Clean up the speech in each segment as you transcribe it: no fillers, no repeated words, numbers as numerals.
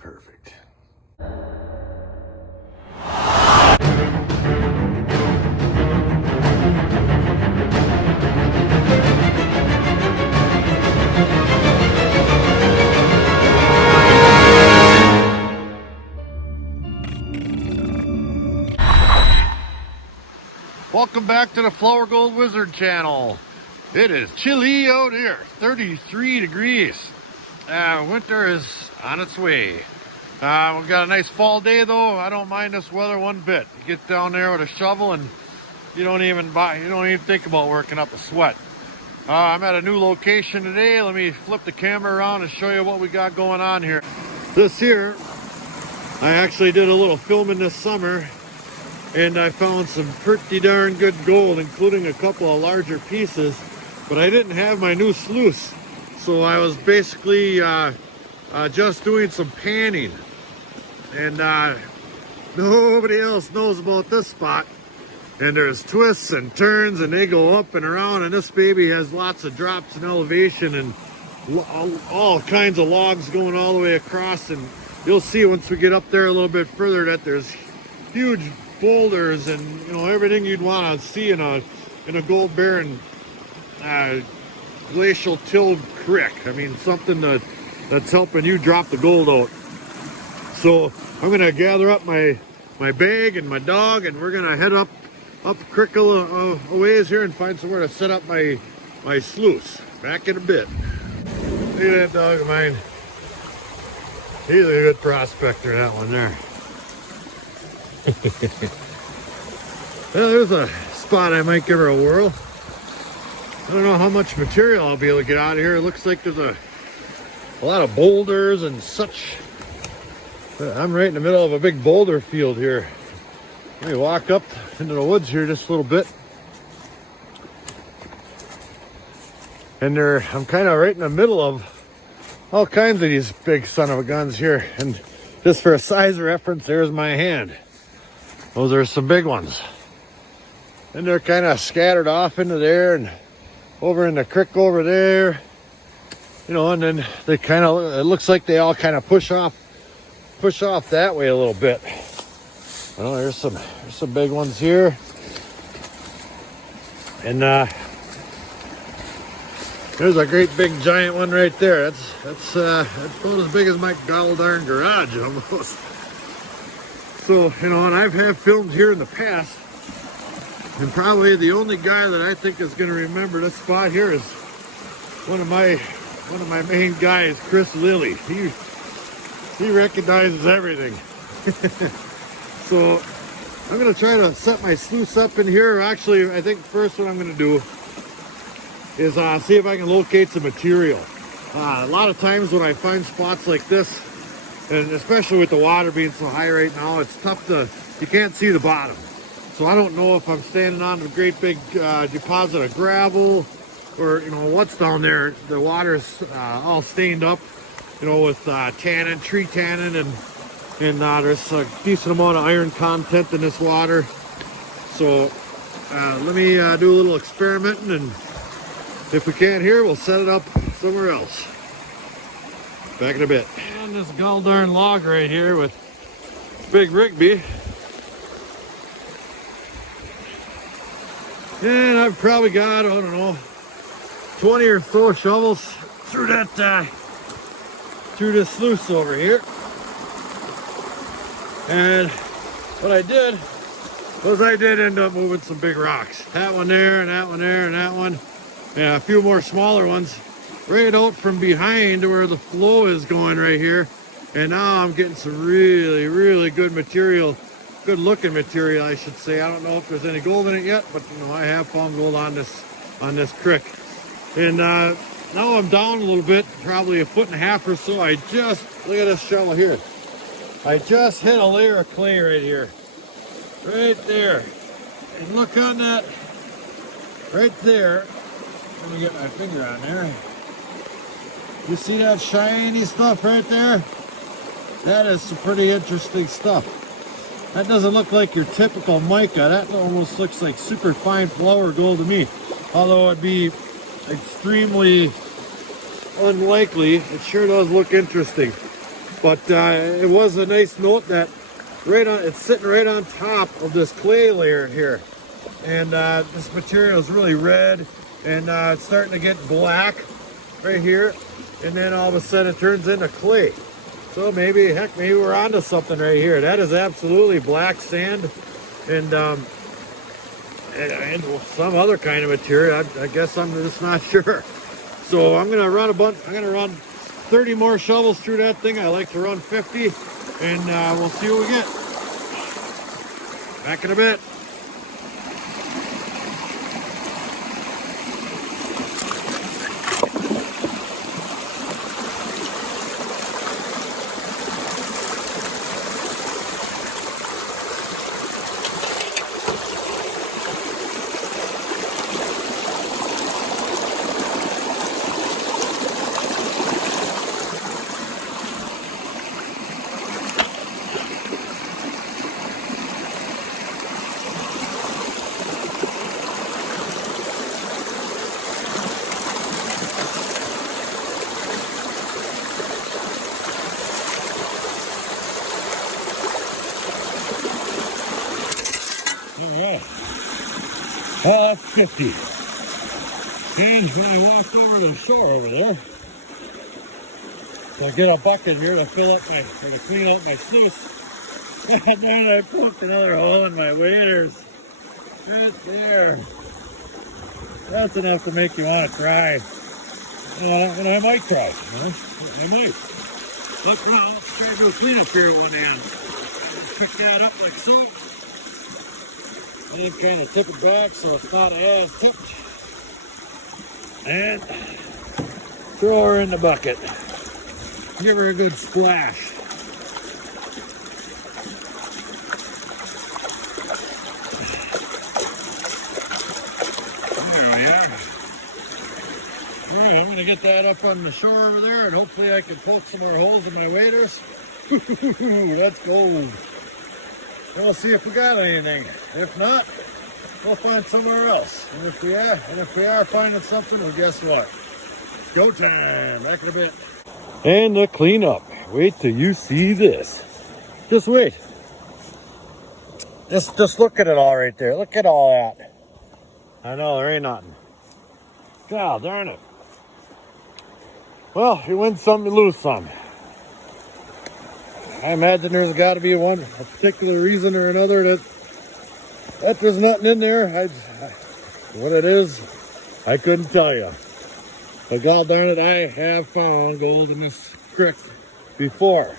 Perfect. Welcome back to the Flour Gold Wizard channel. It is chilly out here, 33 degrees. Winter is on its way. We've got a nice fall day though. I don't mind this weather one bit. You get down there with a shovel and you don't even think about working up a sweat. I'm at a new location today. Let me flip the camera around and show you what we got going on here. This here, I actually did a little filming this summer, and I found some pretty darn good gold, including a couple of larger pieces, but I didn't have my new sluice. So I was basically just doing some panning, and nobody else knows about this spot. And there's twists and turns, and they go up and around, and this baby has lots of drops in elevation and all kinds of logs going all the way across. And you'll see once we get up there a little bit further that there's huge boulders and everything you'd want to see in a gold bearing glacial tilled creek. I mean, something that's helping you drop the gold out. So I'm gonna gather up my bag and my dog, and we're gonna head up a creek a ways here and find somewhere to set up my sluice. Back in a bit. Look at that dog of mine. He's a good prospector, that one there. Well, there's a spot I might give her a whirl. I don't know how much material I'll be able to get out of here. It looks like there's a lot of boulders and such. I'm right in the middle of a big boulder field here. Let me walk up into the woods here just a little bit. And I'm kind of right in the middle of all kinds of these big son of a guns here. And just for a size reference, there's my hand. Those are some big ones. And they're kind of scattered off into there and over in the creek over there. And then they it looks like they all kind of push off that way a little bit. Well, there's some big ones here. And there's a great big giant one right there. That's about as big as my gobble darn garage almost. So, and I've filmed here in the past, and probably the only guy that I think is going to remember this spot here is one of my main guys, Chris Lilly. He recognizes everything. So I'm going to try to set my sluice up in here. Actually, I think first what I'm going to do is see if I can locate some material. A lot of times when I find spots like this, and especially with the water being so high right now, it's tough you can't see the bottom. So I don't know if I'm standing on a great big deposit of gravel or, what's down there. The water's all stained up, with tannin, tree tannin, and there's a decent amount of iron content in this water. So let me do a little experimenting, and if we can't here, we'll set it up somewhere else. Back in a bit. On this gall darn log right here with Big Rigby. And I've probably got, I don't know, 20 or so shovels through this sluice over here. And what I did was I did end up moving some big rocks. That one there, and that one there, and that one. And a few more smaller ones right out from behind where the flow is going right here. And now I'm getting some really, really good material, good looking material, I should say. I don't know if there's any gold in it yet, but I have found gold on this creek. And now I'm down a little bit, probably 1.5 feet or so. Look at this shovel here. I just hit a layer of clay right here. Right there. And look on that, right there. Let me get my finger on there. You see that shiny stuff right there? That is some pretty interesting stuff. That doesn't look like your typical mica. That almost looks like super fine flour gold to me. Although it'd be extremely unlikely, it sure does look interesting. But it was a nice note that it's sitting right on top of this clay layer here. And this material is really red, and it's starting to get black right here. And then all of a sudden it turns into clay. So maybe we're onto something right here. That is absolutely black sand, and some other kind of material. I guess I'm just not sure. So I'm gonna run 30 more shovels through that thing. I like to run 50, and we'll see what we get. Back in a bit. Yeah. Well, that's 50. And when I walked over to the shore over there, so I get a bucket here to fill up to clean out my sluice. And then I poked another hole in my waders. Right there. That's enough to make you want to cry. And I might cry, you know? I might. But for now, let's try to do a cleanup here at one end. Pick that up like so. And then kind of tip it back so it's not as tipped. And throw her in the bucket. Give her a good splash. There we are. Alright, I'm going to get that up on the shore over there, and hopefully I can poke some more holes in my waders. Let's go. We'll see if we got anything. If not, we'll find somewhere else. And if we are finding something, well, guess what? Go time. Back in a bit. And the cleanup. Wait till you see this. Just wait. Just look at it all right there. Look at all that. I know, there ain't nothing. God darn it. Well, you win some, you lose some. I imagine there's got to be a particular reason or another that there's nothing in there. What it is, I couldn't tell you. But God darn it, I have found gold in this creek before.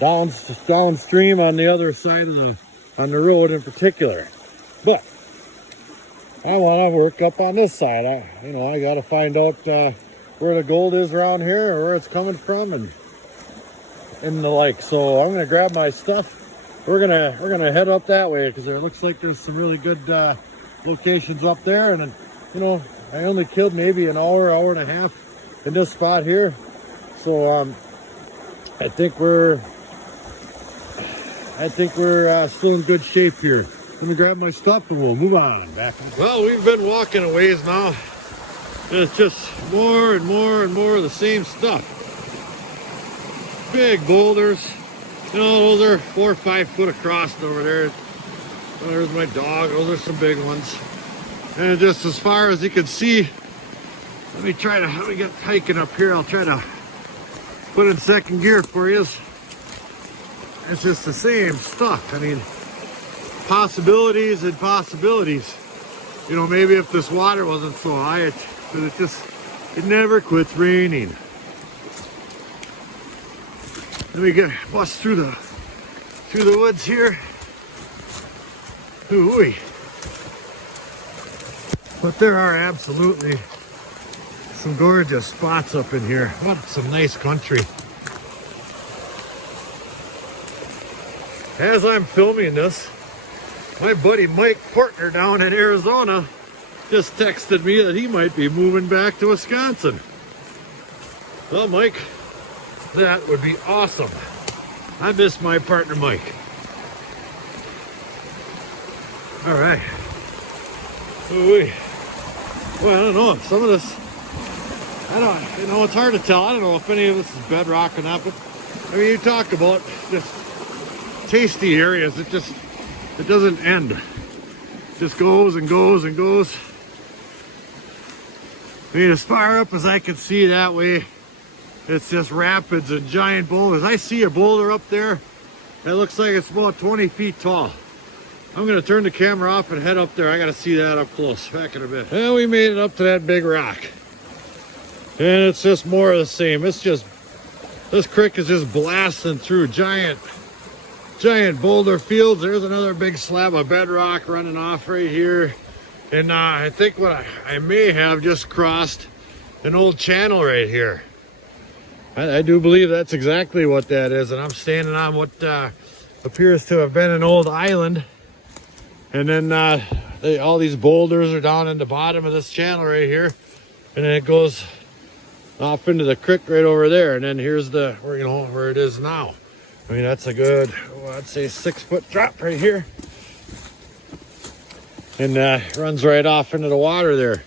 Downstream on the other side of the road in particular. But I want to work up on this side. I got to find out where the gold is around here, or where it's coming from, and the like. So I'm gonna grab my stuff. We're gonna head up that way because there looks like there's some really good locations up there. And I only killed maybe an hour and a half in this spot here. So I think we're still in good shape here. Let me grab my stuff and we'll move on back. Well, we've been walking a ways now. And it's just more and more and more of the same stuff. Big boulders. Those are 4 or 5 foot across over there. There's my dog. Those are some big ones. And just as far as you can see, let me get hiking up here. I'll try to put in second gear for you. It's just the same stuff. I mean, possibilities and possibilities. Maybe if this water wasn't so high, it never quits raining. Let me bust through the woods here. Ooh-wee. But there are absolutely some gorgeous spots up in here. What some nice country. As I'm filming this, my buddy Mike Portner down in Arizona just texted me that he might be moving back to Wisconsin. Well, Mike, that would be awesome. I miss my partner Mike. All right. Ooh-wee. Well, I don't know. Some of this, it's hard to tell. I don't know if any of this is bedrock or not, but I mean, you talk about just tasty areas. It doesn't end. It just goes and goes and goes. I mean, as far up as I can see that way, it's just rapids and giant boulders. I see a boulder up there that looks like it's about 20 feet tall. I'm gonna turn the camera off and head up there. I gotta see that up close. Back in a bit. And we made it up to that big rock. And it's just more of the same. It's just, this creek is just blasting through giant boulder fields. There's another big slab of bedrock running off right here. And I think what I may have just crossed an old channel right here. I do believe that's exactly what that is. And I'm standing on what appears to have been an old island. And then all these boulders are down in the bottom of this channel right here. And then it goes off into the creek right over there. And then here's where it is now. I mean, that's a good, I'd say 6-foot drop right here. And runs right off into the water there.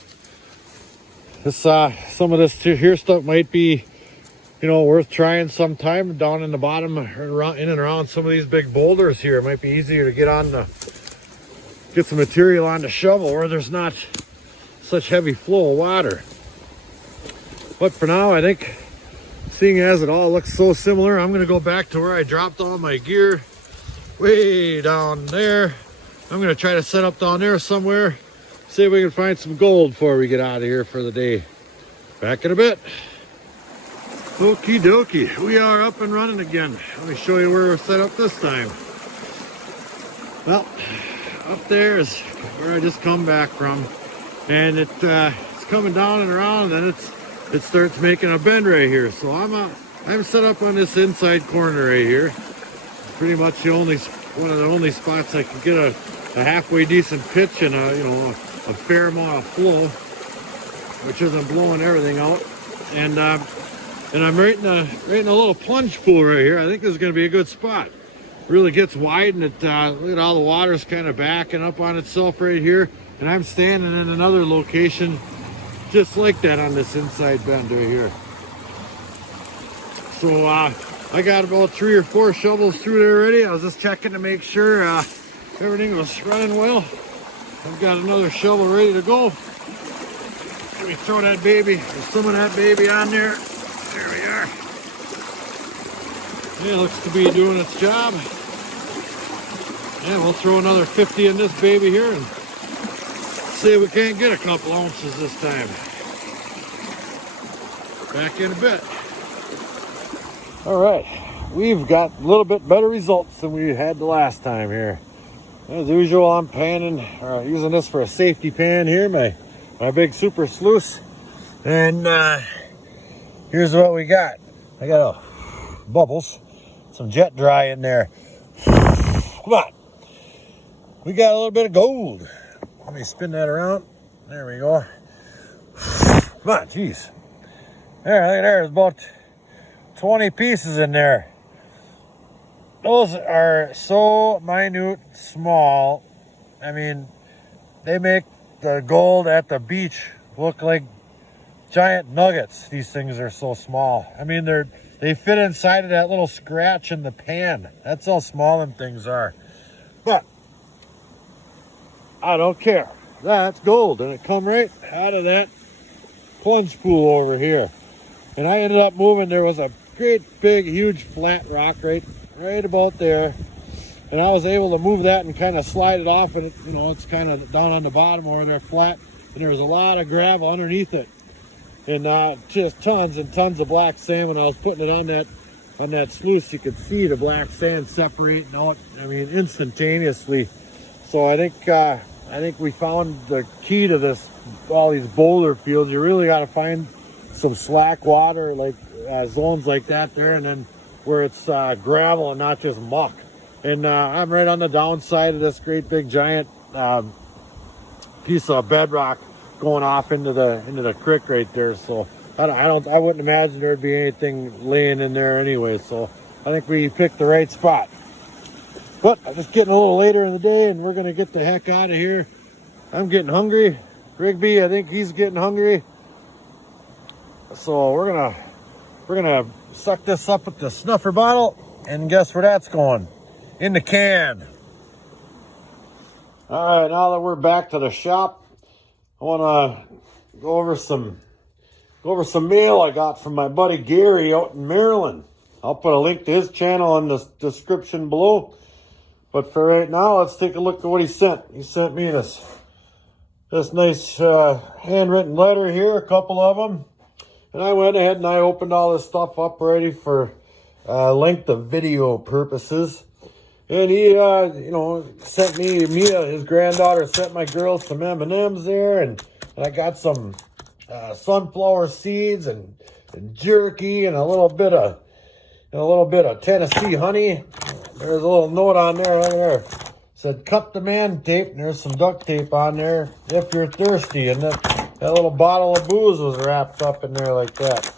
This some of this here stuff might be, worth trying sometime down in the bottom, in and around some of these big boulders here. It might be easier to get some material on the shovel where there's not such heavy flow of water. But for now, I think, seeing as it all looks so similar, I'm gonna go back to where I dropped all my gear, way down there. I'm gonna try to set up down there somewhere, see if we can find some gold before we get out of here for the day. Back in a bit. Okie dokie, we are up and running again. Let me show you where we're set up this time. Well, up there is where I just come back from, and it's coming down and around, and then it starts making a bend right here. So I'm set up on this inside corner right here. Pretty much one of the only spots I can get a halfway decent pitch and a fair amount of flow, which isn't blowing everything out. And I'm right in a little plunge pool right here. I think this is going to be a good spot. Really gets wide, and look at all the water's kind of backing up on itself right here. And I'm standing in another location just like that on this inside bend right here. So I got about 3 or 4 shovels through there already. I was just checking to make sure everything was running well. I've got another shovel ready to go. Let me throw that baby, some of that baby on there. There we are. Yeah, looks to be doing its job. Yeah, we'll throw another 50 in this baby here and see if we can't get a couple ounces this time. Back in a bit. All right, we've got a little bit better results than we had the last time here. As usual, I'm using this for a safety pan here, my big super sluice. And here's what we got. I got bubbles, some jet dry in there. Come on. We got a little bit of gold. Let me spin that around. There we go. Come on, geez. There, look at there. There's about 20 pieces in there. Those are so minute, small. I mean, they make the gold at the beach look like giant nuggets. These things are so small. I mean, they fit inside of that little scratch in the pan. That's how small them things are. But I don't care. That's gold, and it come right out of that plunge pool over here. And I ended up moving. There was a great big huge flat rock right about there, and I was able to move that and kind of slide it off, and it's kind of down on the bottom over there flat, and there was a lot of gravel underneath it, and just tons and tons of black sand. When I was putting it on that sluice, you could see the black sand separating out, I mean, instantaneously. So I think we found the key to all these boulder fields. You really got to find some slack water, like zones like that there, and then where it's gravel and not just muck. And I'm right on the downside of this great big giant piece of bedrock going off into the creek right there. So I wouldn't imagine there'd be anything laying in there anyway. So I think we picked the right spot. But I'm just getting a little later in the day, and we're gonna get the heck out of here. I'm getting hungry. Rigby, I think he's getting hungry. So we're We're gonna suck this up with the snuffer bottle, and guess where that's going? In the can. All right, now that we're back to the shop, I wanna go over some mail I got from my buddy Gary out in Maryland. I'll put a link to his channel in the description below. But for right now, let's take a look at what he sent. He sent me this nice handwritten letter here, a couple of them. And I went ahead and I opened all this stuff up ready for length of video purposes. And he, sent me, Mia, his granddaughter, sent my girls some M&Ms there. And I got some sunflower seeds and jerky and a little bit of Tennessee honey. There's a little note on there, right there. It said cut demand tape, and there's some duct tape on there if you're thirsty. And that little bottle of booze was wrapped up in there like that.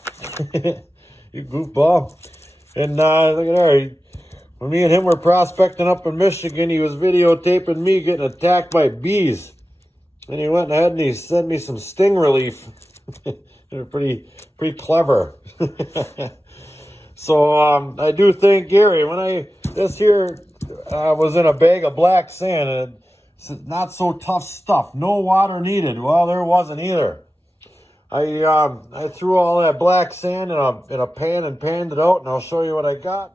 You goofball. And look at there. When me and him were prospecting up in Michigan, he was videotaping me getting attacked by bees. And he went ahead and he sent me some sting relief. They're pretty clever. So I do thank Gary. This here was in a bag of black sand, and it's not so tough stuff. No water needed. Well, there wasn't either. I threw all that black sand in a pan and panned it out, and I'll show you what I got.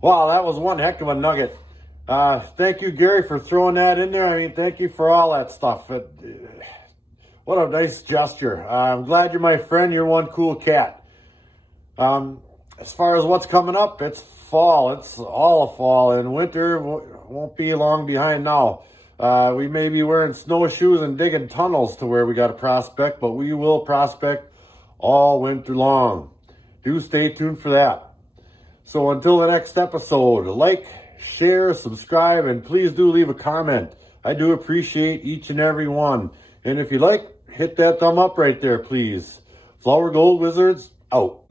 Wow, that was one heck of a nugget. Thank you, Gary, for throwing that in there. I mean, thank you for all that stuff. What a nice gesture. I'm glad you're my friend. You're one cool cat. As far as what's coming up, it's fall. It's all of fall, and winter won't be long behind now. We may be wearing snowshoes and digging tunnels to where we got to prospect, but we will prospect all winter long. Do stay tuned for that. So until the next episode, like, share, subscribe, and please do leave a comment. I do appreciate each and every one. And if you like, hit that thumb up right there, please. Flower Gold Wizards, out.